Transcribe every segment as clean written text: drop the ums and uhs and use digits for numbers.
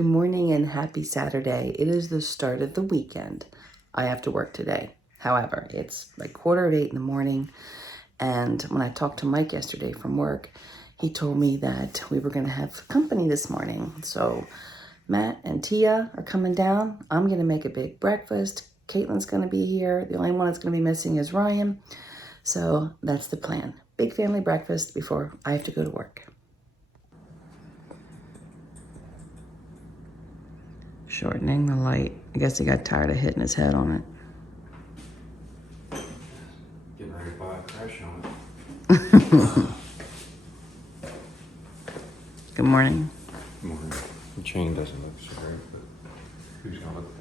Good morning and happy Saturday. It is the start of the weekend. I have to work today. However, it's like 7:45 in the morning. And when I talked to Mike yesterday from work, he told me that we were going to have company this morning. So Matt and Tia are coming down. I'm going to make a big breakfast. Caitlin's going to be here. The only one that's going to be missing is Ryan. So that's the plan. Big family breakfast before I have to go to work. Shortening the light. I guess he got tired of hitting his head on it. Getting ready to buy a crash on it. Good morning. Good morning. The chain doesn't look so great, but who's gonna look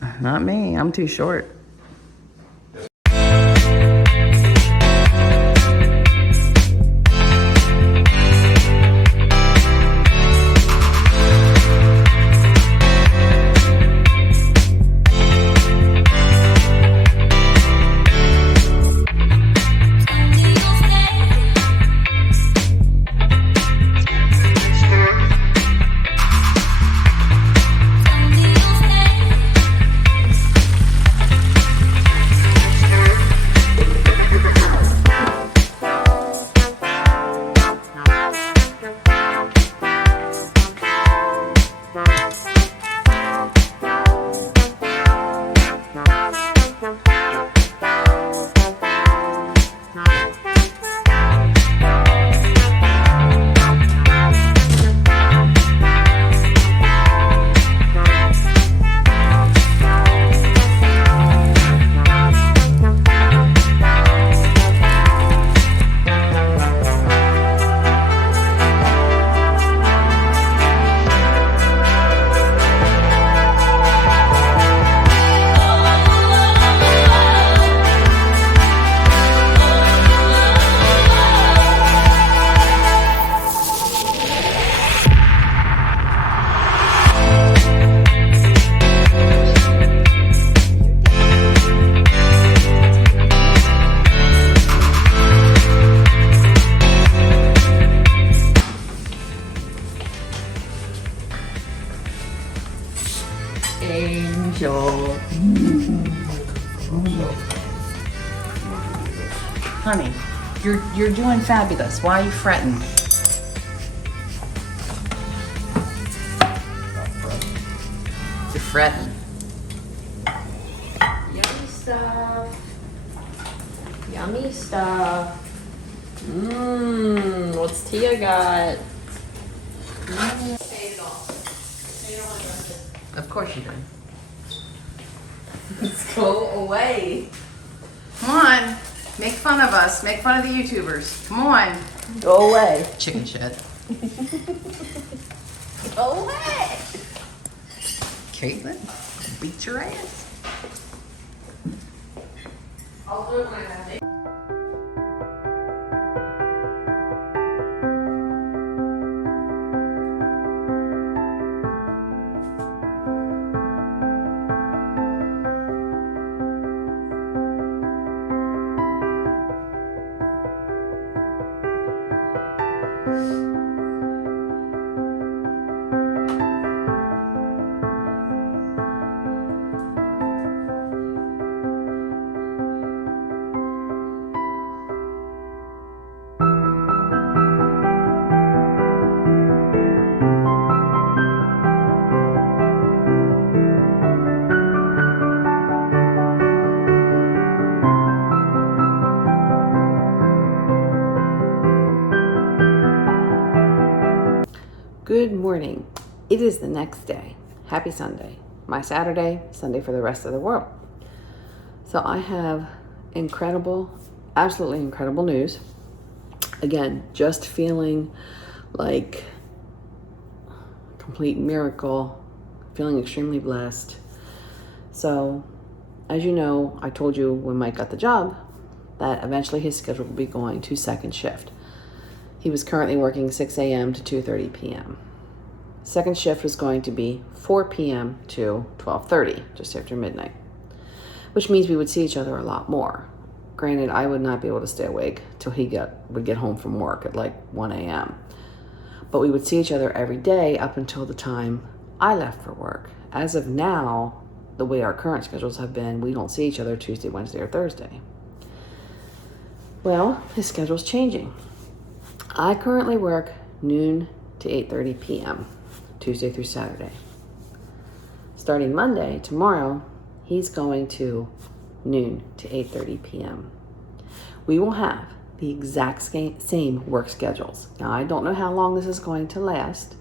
at that? Not me. I'm too short. Angel. Honey, you're doing fabulous. Why are you fretting? You're fretting. Yummy stuff. Yummy stuff. What's Tia got? Of course you do. Let's go away. Come on. Make fun of us. Make fun of the YouTubers. Come on. Go away. Chicken shit. Go away. Caitlin, beat your ass. I'll do it when I have it. Good morning. It is the next day. Happy Sunday. My Saturday, Sunday for the rest of the world. So I have absolutely incredible news. Again, just feeling like a complete miracle, feeling extremely blessed. So, as you know, I told you when Mike got the job that eventually his schedule will be going to second shift. He was currently working 6 a.m. to 2:30 p.m. Second shift was going to be 4 p.m. to 12:30, just after midnight, which means we would see each other a lot more. Granted, I would not be able to stay awake till he would get home from work at like 1 a.m. But we would see each other every day up until the time I left for work. As of now, the way our current schedules have been, we don't see each other Tuesday, Wednesday, or Thursday. Well, his schedule's changing. I currently work noon to 8:30 p.m., Tuesday through Saturday. Starting Monday, tomorrow, he's going to noon to 8:30 p.m. We will have the exact same work schedules. Now, I don't know how long this is going to last,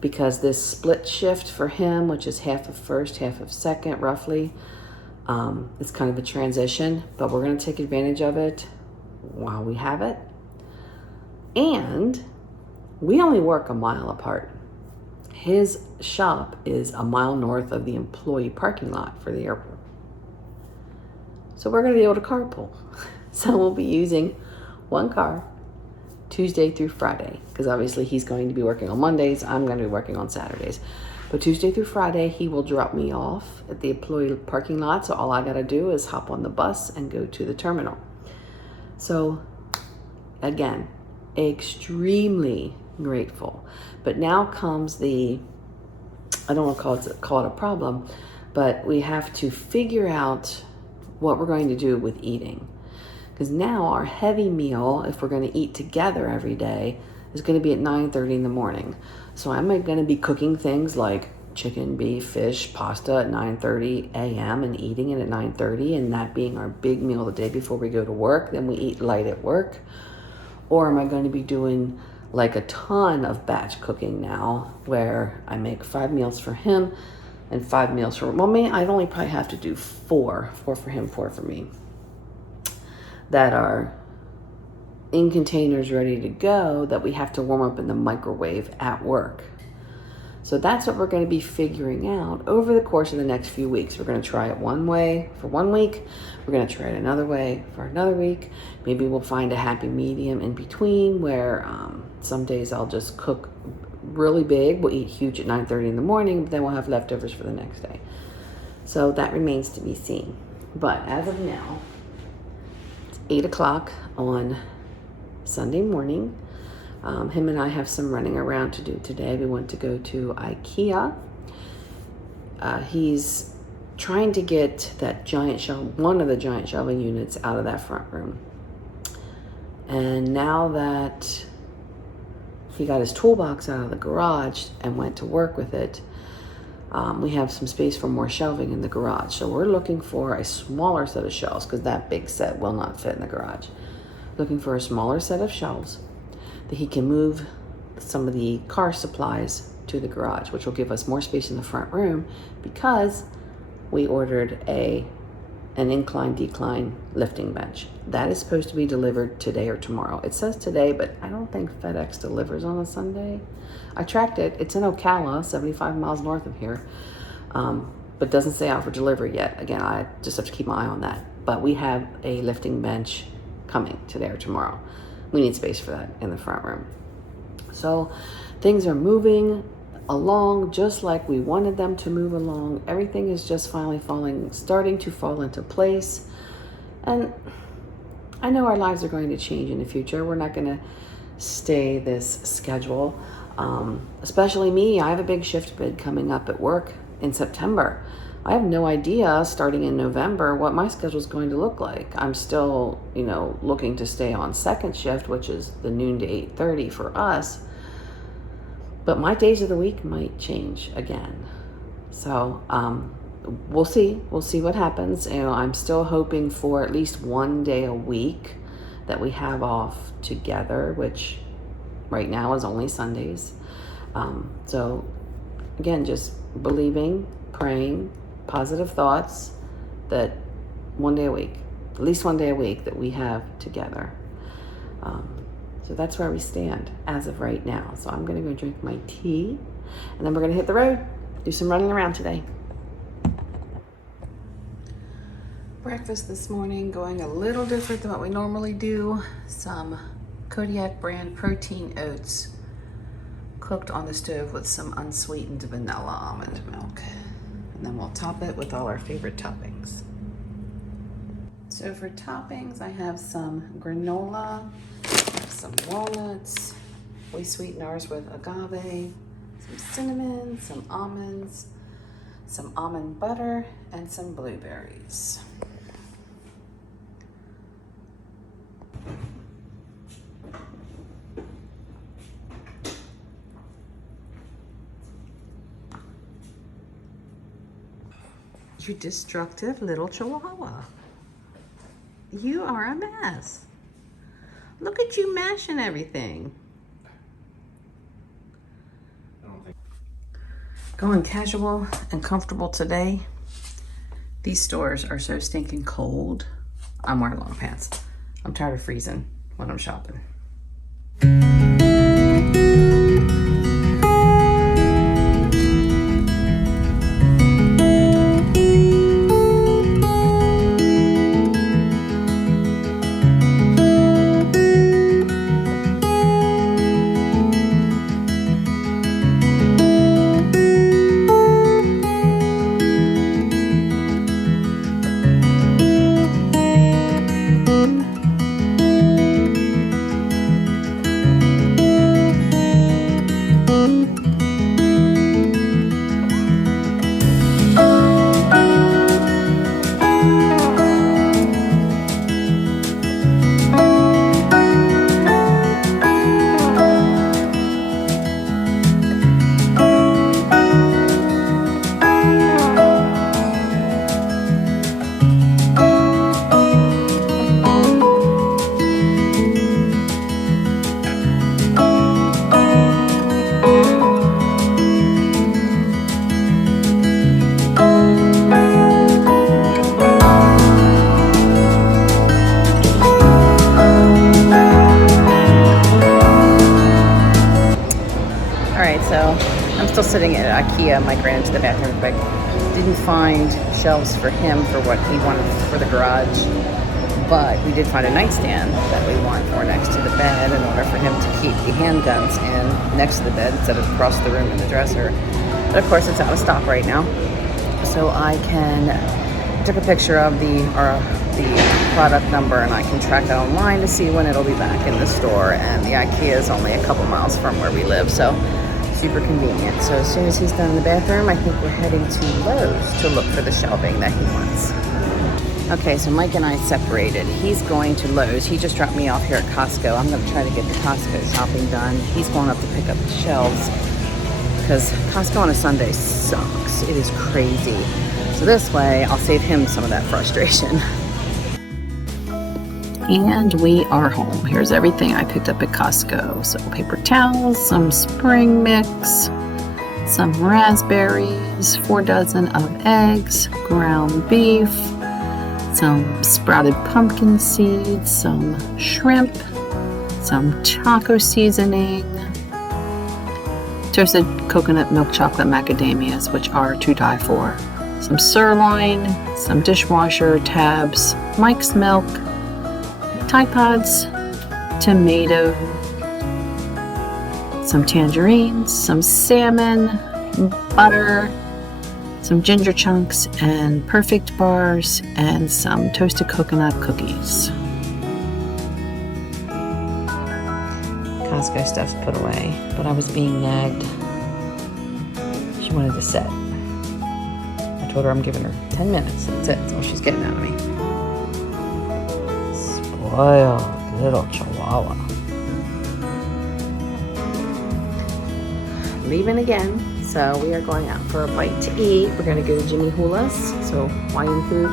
because this split shift for him, which is half of first, half of second, roughly, it's kind of a transition, but we're going to take advantage of it while we have it. And we only work a mile apart. His shop is a mile north of the employee parking lot for the airport. So we're going to be able to carpool. So we'll be using one car Tuesday through Friday, because obviously he's going to be working on Mondays. I'm going to be working on Saturdays. But Tuesday through Friday, he will drop me off at the employee parking lot. So all I got to do is hop on the bus and go to the terminal. So again, extremely grateful. But now comes the, I don't want to call it a problem, but we have to figure out what we're going to do with eating. Because now our heavy meal, if we're going to eat together every day, is going to be at 9:30 in the morning. So I'm going to be cooking things like chicken, beef, fish, pasta at 9:30 a.m. and eating it at 9:30, and that being our big meal the day before we go to work. Then we eat light at work. Or am I going to be doing like a ton of batch cooking now, where I make 5 meals for him and 5 meals for, well, I'd only probably have to do 4 for him, 4 for me, that are in containers ready to go, that we have to warm up in the microwave at work. So that's what we're going to be figuring out over the course of the next few weeks. We're going to try it one way for 1 week. We're going to try it another way for another week. Maybe we'll find a happy medium in between, where some days I'll just cook really big. We'll eat huge at 9:30 in the morning, but then we'll have leftovers for the next day. So that remains to be seen. But as of now, 8 o'clock on Sunday morning. Him and I have some running around to do today. We want to go to IKEA. He's trying to get that giant shelf, one of the giant shelving units, out of that front room. And now that he got his toolbox out of the garage and went to work with it, we have some space for more shelving in the garage. So we're looking for a smaller set of shelves, because that big set will not fit in the garage. Looking for a smaller set of shelves that he can move some of the car supplies to the garage, which will give us more space in the front room, because we ordered an incline-decline lifting bench. That is supposed to be delivered today or tomorrow. It says today, but I don't think FedEx delivers on a Sunday. I tracked it. It's in Ocala, 75 miles north of here, but doesn't say out for delivery yet. Again, I just have to keep my eye on that. But we have a lifting bench coming today or tomorrow. We need space for that in the front room. So things are moving along just like we wanted them to move along. Everything is just finally starting to fall into place. And I know our lives are going to change in the future. We're not going to stay this schedule. Especially me, I have a big shift bid coming up at work in September. I have no idea starting in November what my schedule is going to look like. I'm still, looking to stay on second shift, which is the noon to 8:30 for us. But my days of the week might change again. So we'll see. We'll see what happens. I'm still hoping for at least 1 day a week that we have off together, which right now is only Sundays. So again, just believing, praying, positive thoughts that 1 day a week, at least 1 day a week, that we have together. So that's where we stand as of right now. So I'm going to go drink my tea, and then we're going to hit the road, do some running around today. Breakfast this morning going a little different than what we normally do. Some Kodiak brand protein oats cooked on the stove with some unsweetened vanilla almond milk. And then we'll top it with all our favorite toppings. So for toppings, I have some granola, some walnuts. We sweeten ours with agave, some cinnamon, some almonds, some almond butter, and some blueberries. You destructive little chihuahua. You are a mess. Look at you mashing everything. Going casual and comfortable today. These stores are so stinking cold. I'm wearing long pants. I'm tired of freezing when I'm shopping. Sitting at IKEA, Mike ran into the bathroom quick. Didn't find shelves for him for what he wanted for the garage, but we did find a nightstand that we want for next to the bed in order for him to keep the handguns in next to the bed instead of across the room in the dresser. But of course, it's out of stock right now, so I took a picture of the product number and I can track it online to see when it'll be back in the store. And the IKEA is only a couple miles from where we live, so super convenient. So as soon as he's done in the bathroom, I think we're heading to Lowe's to look for the shelving that he wants. Okay, so Mike and I separated. He's going to Lowe's. He just dropped me off here at Costco. I'm going to try to get the Costco shopping done. He's going up to pick up the shelves because Costco on a Sunday sucks. It is crazy. So this way, I'll save him some of that frustration. And we are home. Here's everything I picked up at Costco. So paper towels, some spring mix, some raspberries, 4 dozen of eggs, ground beef, some sprouted pumpkin seeds, some shrimp, some taco seasoning, toasted coconut milk chocolate macadamias, which are to die for, some sirloin, some dishwasher tabs, Mike's milk, Tide Pods, tomato, some tangerines, some salmon, butter, some ginger chunks, and perfect bars, and some toasted coconut cookies. Costco stuff's put away, but I was being nagged. She wanted to sit. I told her I'm giving her 10 minutes. That's it. That's all she's getting out of me. Spoiled little chihuahua. Leaving again, so we are going out for a bite to eat. We're going to go to Jimmy Hula's, so Hawaiian food,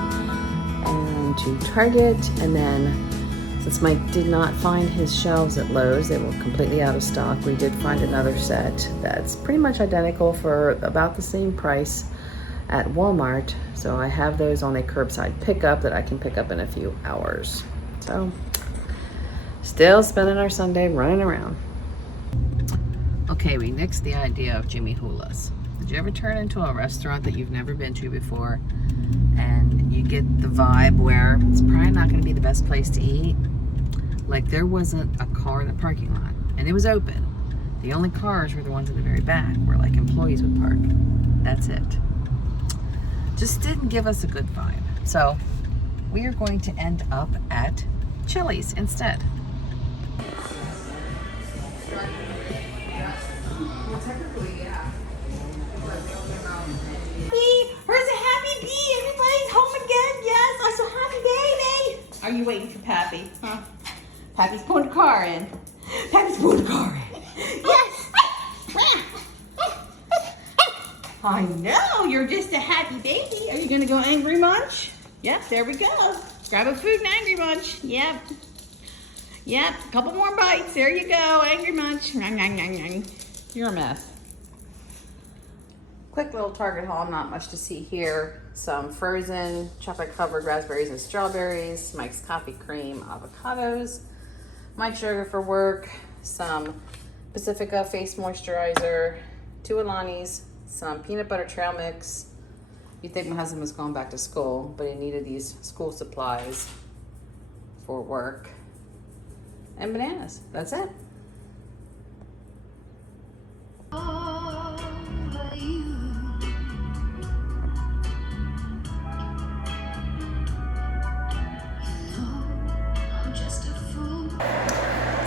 and to Target. And then, since Mike did not find his shelves at Lowe's, they were completely out of stock, we did find another set that's pretty much identical for about the same price at Walmart. So I have those on a curbside pickup that I can pick up in a few hours. So, still spending our Sunday running around. Okay, we nixed the idea of Jimmy Hula's. Did you ever turn into a restaurant that you've never been to before and you get the vibe where it's probably not going to be the best place to eat? Like, there wasn't a car in the parking lot and it was open. The only cars were the ones in the very back where like employees would park. That's it. Just didn't give us a good vibe. So we are going to end up at Chili's instead. Well, technically, yeah. Pappy's pulling the car in. Pappy's pulling the car in. Yes. I know, you're just a happy baby. Are you gonna go Angry Munch? Yep, there we go. Grab a food and Angry Munch. Yep. Yep, a couple more bites. There you go, Angry Munch. You're a mess. Quick little Target haul, not much to see here. Some frozen chocolate covered raspberries and strawberries, Mike's coffee cream, avocados, Mike's sugar for work, some Pacifica face moisturizer, 2 Alani's, some peanut butter trail mix. You'd think my husband was going back to school, but he needed these school supplies for work. And bananas. That's it.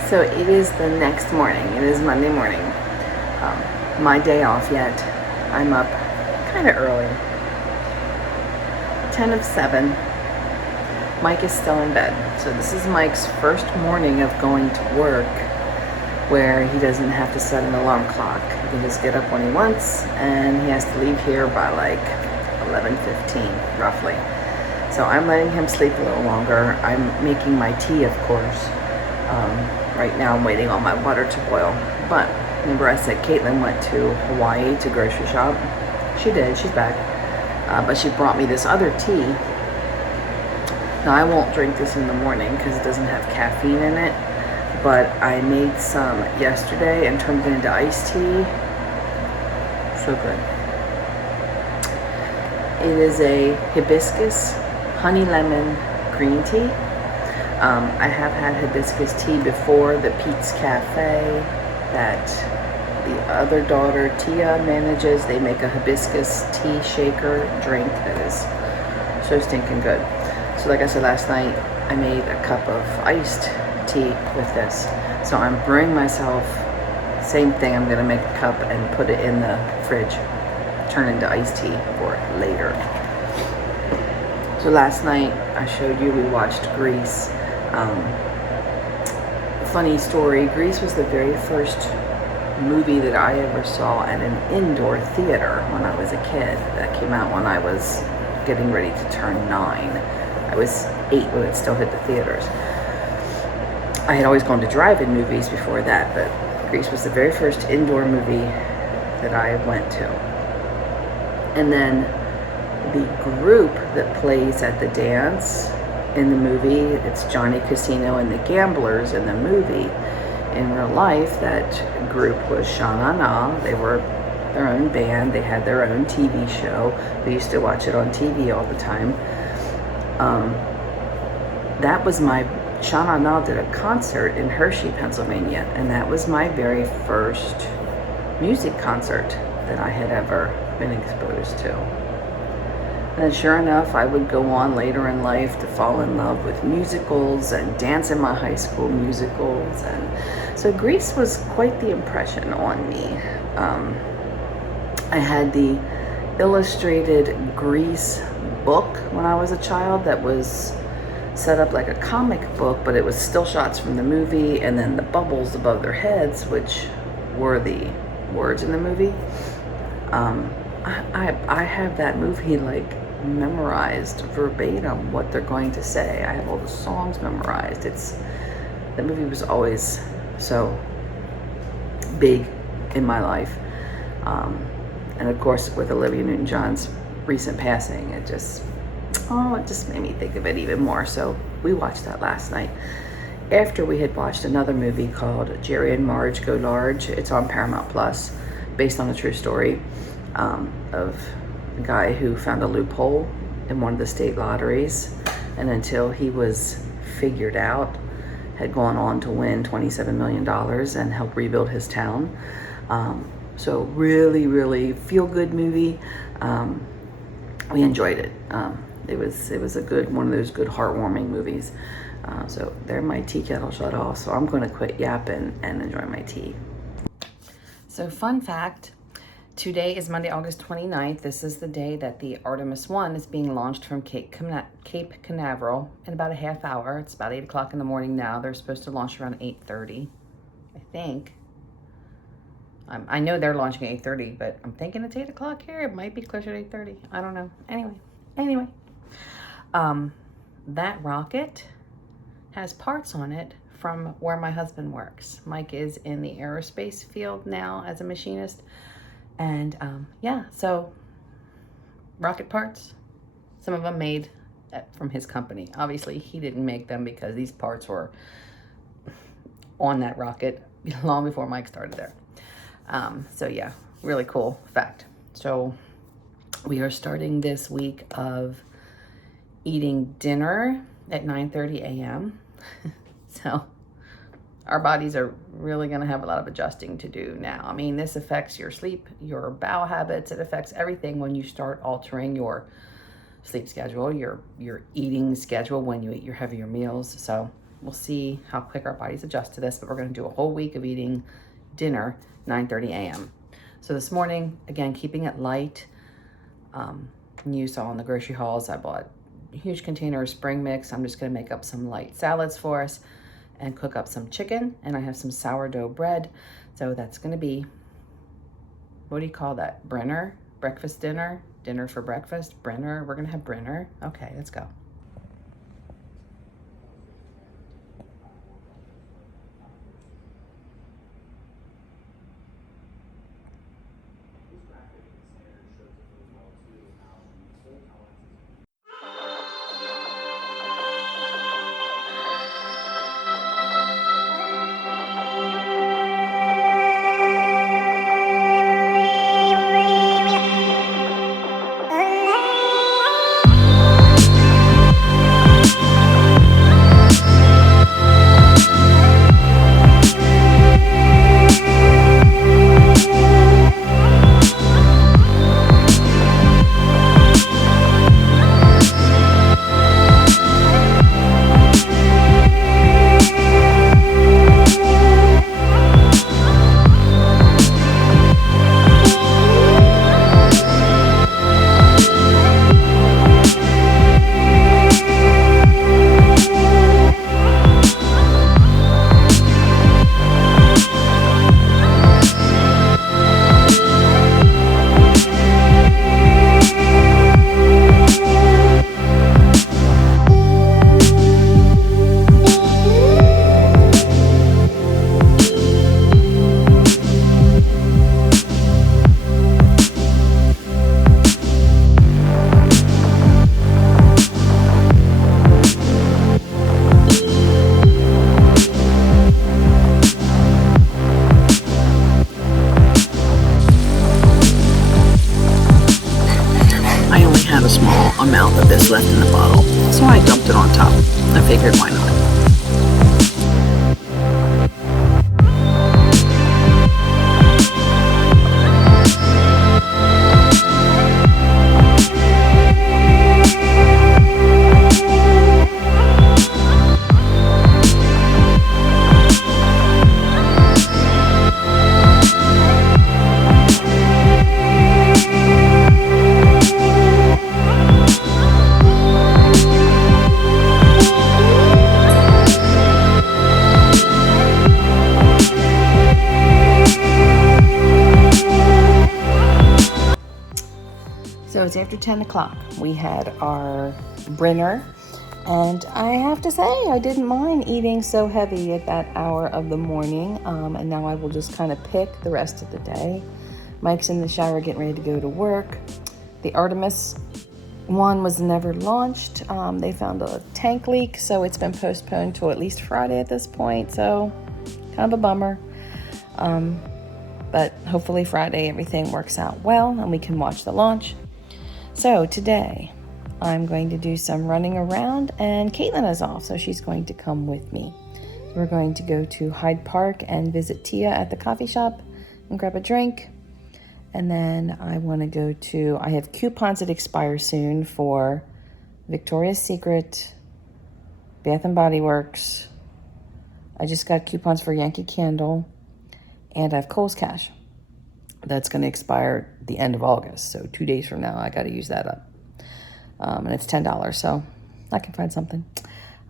So it is the next morning. It is Monday morning. My day off yet. I'm up kind of early. 10 of 7. Mike is still in bed. So this is Mike's first morning of going to work where he doesn't have to set an alarm clock. He can just get up when he wants, and he has to leave here by like 11:15 roughly. So I'm letting him sleep a little longer. I'm making my tea, of course. Right now I'm waiting on my water to boil. But remember I said Caitlin went to Hawaii to grocery shop? She did, she's back. But she brought me this other tea. Now I won't drink this in the morning because it doesn't have caffeine in it. But I made some yesterday and turned it into iced tea. So good. It is a hibiscus honey lemon green tea. I have had hibiscus tea before, the Pete's Cafe that the other daughter Tia manages. They make a hibiscus tea shaker drink that is so stinking good. So like I said last night, I made a cup of iced tea with this. So I'm brewing myself, same thing, I'm gonna make a cup and put it in the fridge, turn into iced tea for later. So last night I showed you we watched Grease. Funny story, Grease was the very first movie that I ever saw at an indoor theater when I was a kid. That came out when I was getting ready to turn 9. I was 8 when it still hit the theaters. I had always gone to drive-in movies before that, but Grease was the very first indoor movie that I went to. And then the group that plays at the dance in the movie, it's Johnny Casino and the Gamblers in the movie. In real life, that group was Sha Na Na. They were their own band. They had their own TV show. We used to watch it on TV all the time. That was my, Sha Na Na did a concert in Hershey, Pennsylvania, and that was my very first music concert that I had ever been exposed to. And sure enough, I would go on later in life to fall in love with musicals and dance in my high school musicals. And so Grease was quite the impression on me. I had the illustrated Grease book when I was a child that was set up like a comic book, but it was still shots from the movie, and then the bubbles above their heads, which were the words in the movie. I have that movie like memorized verbatim what they're going to say. I have all the songs memorized. The movie was always so big in my life. And of course with Olivia Newton-John's recent passing, it just made me think of it even more. So we watched that last night after we had watched another movie called Jerry and Marge Go Large. It's on Paramount Plus, based on a true story of a guy who found a loophole in one of the state lotteries, and until he was figured out, had gone on to win $27 million and help rebuild his town. So really, really feel-good movie. We enjoyed it. It was a good one of those good heartwarming movies. So there, my tea kettle shut off. So I'm going to quit yapping and enjoy my tea. So fun fact. Today is Monday, August 29th. This is the day that the Artemis 1 is being launched from Cape Canaveral in about a half hour. It's about 8 o'clock in the morning now. They're supposed to launch around 8:30, I think. I know they're launching at 8:30, but I'm thinking it's 8 o'clock here. It might be closer to 8:30. I don't know. Anyway. That rocket has parts on it from where my husband works. Mike is in the aerospace field now as a machinist. And yeah, so rocket parts, some of them made from his company. Obviously, he didn't make them because these parts were on that rocket long before Mike started there. So yeah, really cool fact. So we are starting this week of eating dinner at 9:30 a.m. So our bodies are really going to have a lot of adjusting to do now. I mean, this affects your sleep, your bowel habits. It affects everything when you start altering your sleep schedule, your eating schedule when you eat your heavier meals. So we'll see how quick our bodies adjust to this, but we're going to do a whole week of eating dinner 9:30 a.m. So this morning, again, keeping it light. You saw in the grocery hauls, I bought a huge container of spring mix. I'm just going to make up some light salads for us and cook up some chicken, and I have some sourdough bread. So that's gonna be, what do you call that? Brenner? Breakfast dinner? Dinner for breakfast? Brenner? We're gonna have Brenner. Okay, let's go. Amount of this left in the bottle, so I dumped it on top. I figured, why not? So it's after 10 o'clock. We had our Brenner, and I have to say, I didn't mind eating so heavy at that hour of the morning, and now I will just kind of pick the rest of the day. Mike's in the shower getting ready to go to work. The Artemis 1 was never launched. They found a tank leak, so it's been postponed till at least Friday at this point, so kind of a bummer. But hopefully Friday everything works out well and we can watch the launch. So today I'm going to do some running around, and Caitlin is off, so she's going to come with me. We're going to go to Hyde Park and visit Tia at the coffee shop and grab a drink. And then I want to go to, I have coupons that expire soon for Victoria's Secret, Bath and Body Works. I just got coupons for Yankee Candle, and I have Kohl's Cash. that's going to expire the end of August. So 2 days from now, I got to use that up. And it's $10, so I can find something.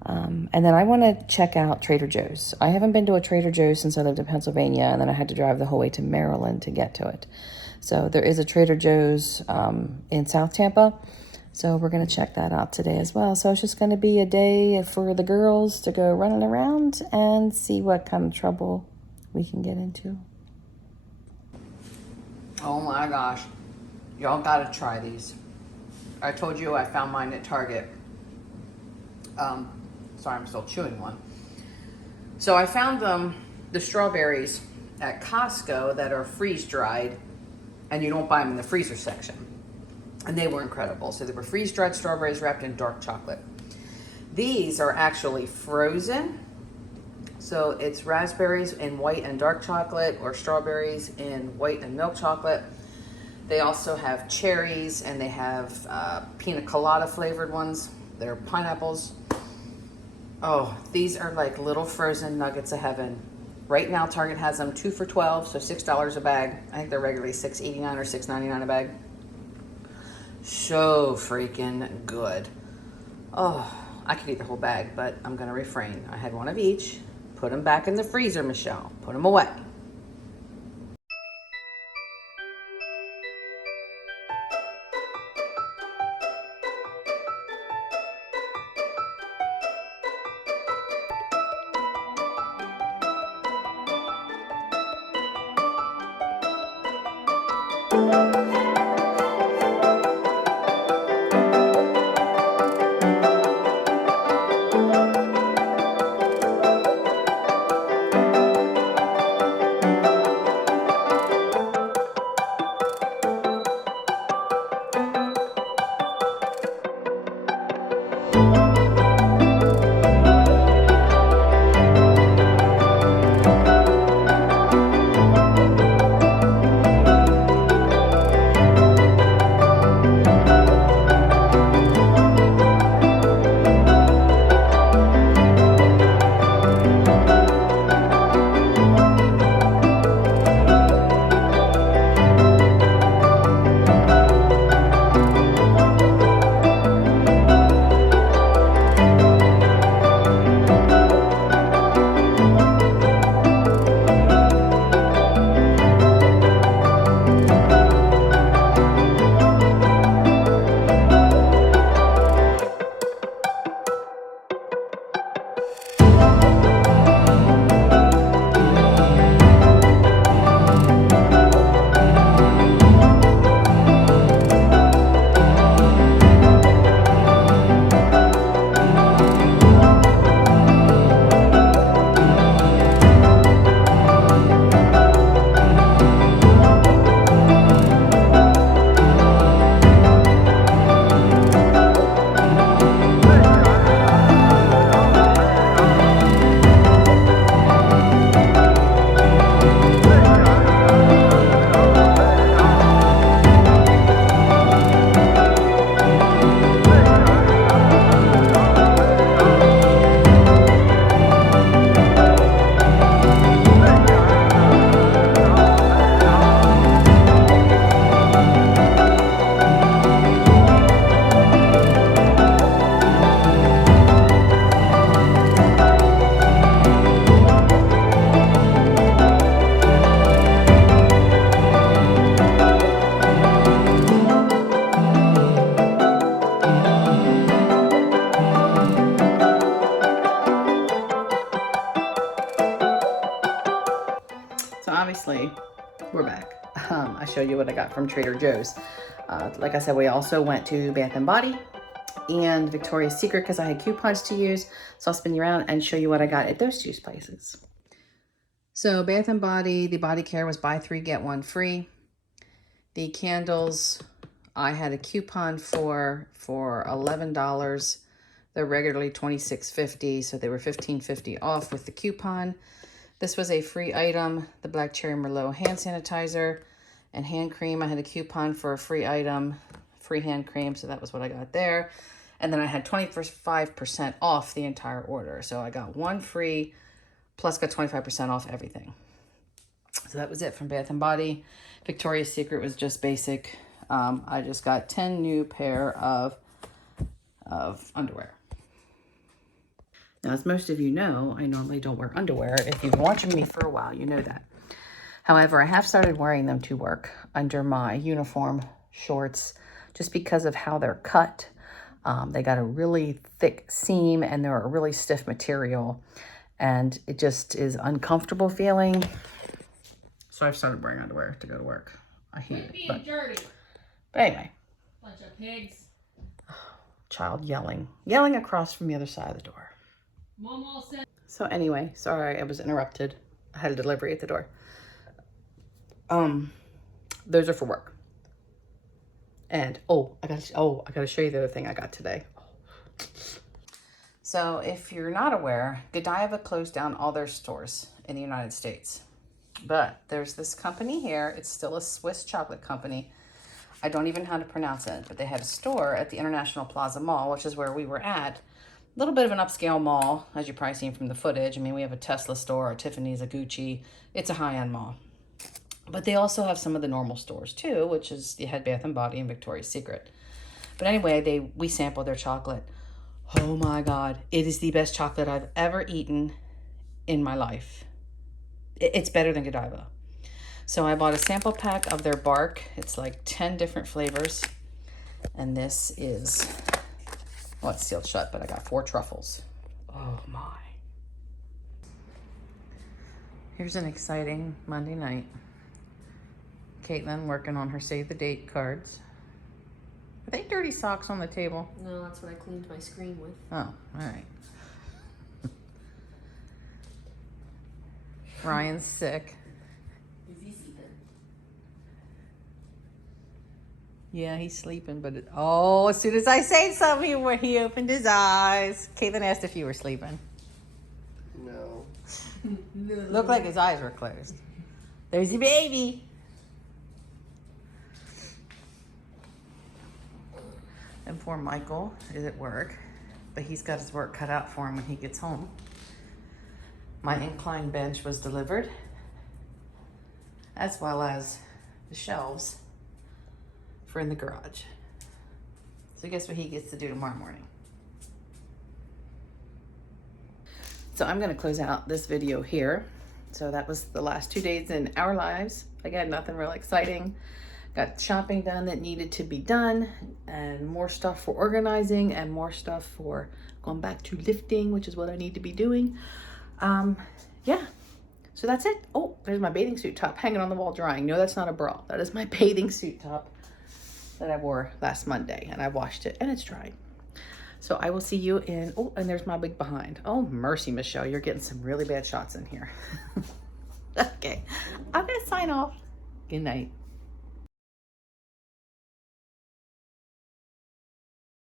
And then I want to check out Trader Joe's. I haven't been to a Trader Joe's since I lived in Pennsylvania, and then I had to drive the whole way to Maryland to get to it. So there is a Trader Joe's in South Tampa. So we're going to check that out today as well. So it's just going to be a day for the girls to go running around and see what kind of trouble we can get into. Oh my gosh. Y'all got to try these. I told you I found mine at Target. Sorry, I'm still chewing one. So I found the strawberries at Costco that are freeze-dried, and you don't buy them in the freezer section. And they were incredible. So they were freeze-dried strawberries wrapped in dark chocolate. These are actually frozen. So it's raspberries in white and dark chocolate, or strawberries in white and milk chocolate. They also have cherries, and they have pina colada flavored ones. They're pineapples. Oh, these are like little frozen nuggets of heaven. Right now, Target has them 2 for $12, so $6 a bag. I think they're regularly $6.89 or $6.99 a bag. So freaking good. Oh, I could eat the whole bag, but I'm gonna refrain. I had one of each. Put them back in the freezer, Michelle. Put them away. Obviously, we're back. I showed you what I got from Trader Joe's. Like I said, we also went to Bath & Body and Victoria's Secret because I had coupons to use. So I'll spin you around and show you what I got at those two places. So Bath & Body, the body care was buy 3, get 1 free. The candles, I had a coupon for $11. They're regularly $26.50, so they were $15.50 off with the coupon. This was a free item, the Black Cherry Merlot hand sanitizer and hand cream. I had a coupon for a free item, free hand cream, so that was what I got there. And then I had 25% off the entire order. So I got 1 free, plus got 25% off everything. So that was it from Bath and Body. Victoria's Secret was just basic. I just got 10 new pair of underwear. Now, as most of you know, I normally don't wear underwear. If you've been watching me for a while, you know that. However, I have started wearing them to work under my uniform shorts just because of how they're cut. They got a really thick seam and they're a really stiff material, and it just is uncomfortable feeling. So I've started wearing underwear to go to work. I hate it. But anyway. Bunch of pigs. Child yelling across from the other side of the door. Mom all said. So anyway, sorry I was interrupted. I had a delivery at the door. Those are for work. And I gotta show you the other thing I got today. So if you're not aware, Godiva closed down all their stores in the United States. But there's this company here. It's still a Swiss chocolate company. I don't even know how to pronounce it, but they had a store at the International Plaza Mall, which is where we were at. A little bit of an upscale mall, as you've probably seen from the footage. I mean, we have a Tesla store, a Tiffany's, a Gucci. It's a high-end mall. But they also have some of the normal stores too, which is you had Bath and Body and Victoria's Secret. But anyway, we sampled their chocolate. Oh my God, it is the best chocolate I've ever eaten in my life. It's better than Godiva. So I bought a sample pack of their bark. It's like 10 different flavors. And this is, well, it's sealed shut, but I got 4 truffles. Oh my. Here's an exciting Monday night. Caitlin working on her save the date cards. Are they dirty socks on the table? No, that's what I cleaned my screen with. Oh, all right. Ryan's sick. Is he sleeping? Yeah, he's sleeping, but as soon as I say something, he opened his eyes. Caitlin asked if you were sleeping. No. No. Looked like his eyes were closed. There's your baby. And poor Michael is at work, but he's got his work cut out for him when he gets home. My incline bench was delivered, as well as the shelves for in the garage. So guess what he gets to do tomorrow morning? So I'm gonna close out this video here. So that was the last 2 days in our lives. Again, nothing real exciting. Got shopping done that needed to be done, and more stuff for organizing, and more stuff for going back to lifting, which is what I need to be doing. Yeah, so that's it. Oh, there's my bathing suit top hanging on the wall drying. No, that's not a bra. That is my bathing suit top that I wore last Monday, and I washed it and it's drying. So I will see you in, and there's my big behind. Oh, mercy, Michelle, you're getting some really bad shots in here. Okay, I'm gonna sign off. Good night.